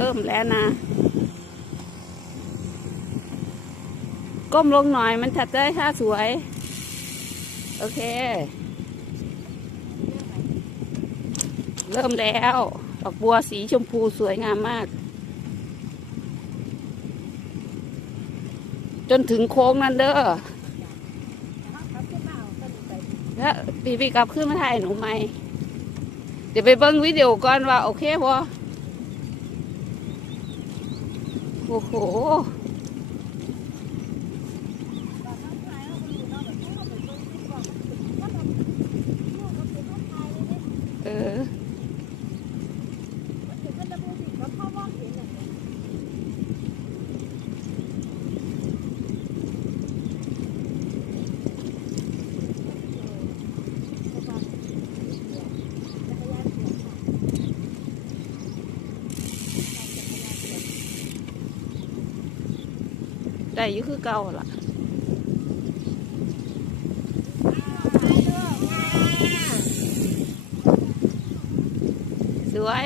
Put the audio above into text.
เริ่มแล้วนะ ก้มลงหน่อยมันจะได้ท่าสวย โอเค เริ่มแล้ว ดอกบัวสีชมพูสวยงามมาก จนถึงโค้งนั่นเด้อแล้วปีปีกลับขึ้นมาถ่ายหนูไหมเดี๋ยวไปเบิ้งวิดีโอก่อนว่า โอเคพอ โอ้โห ได้อยู่คือเก่าล่ะสวย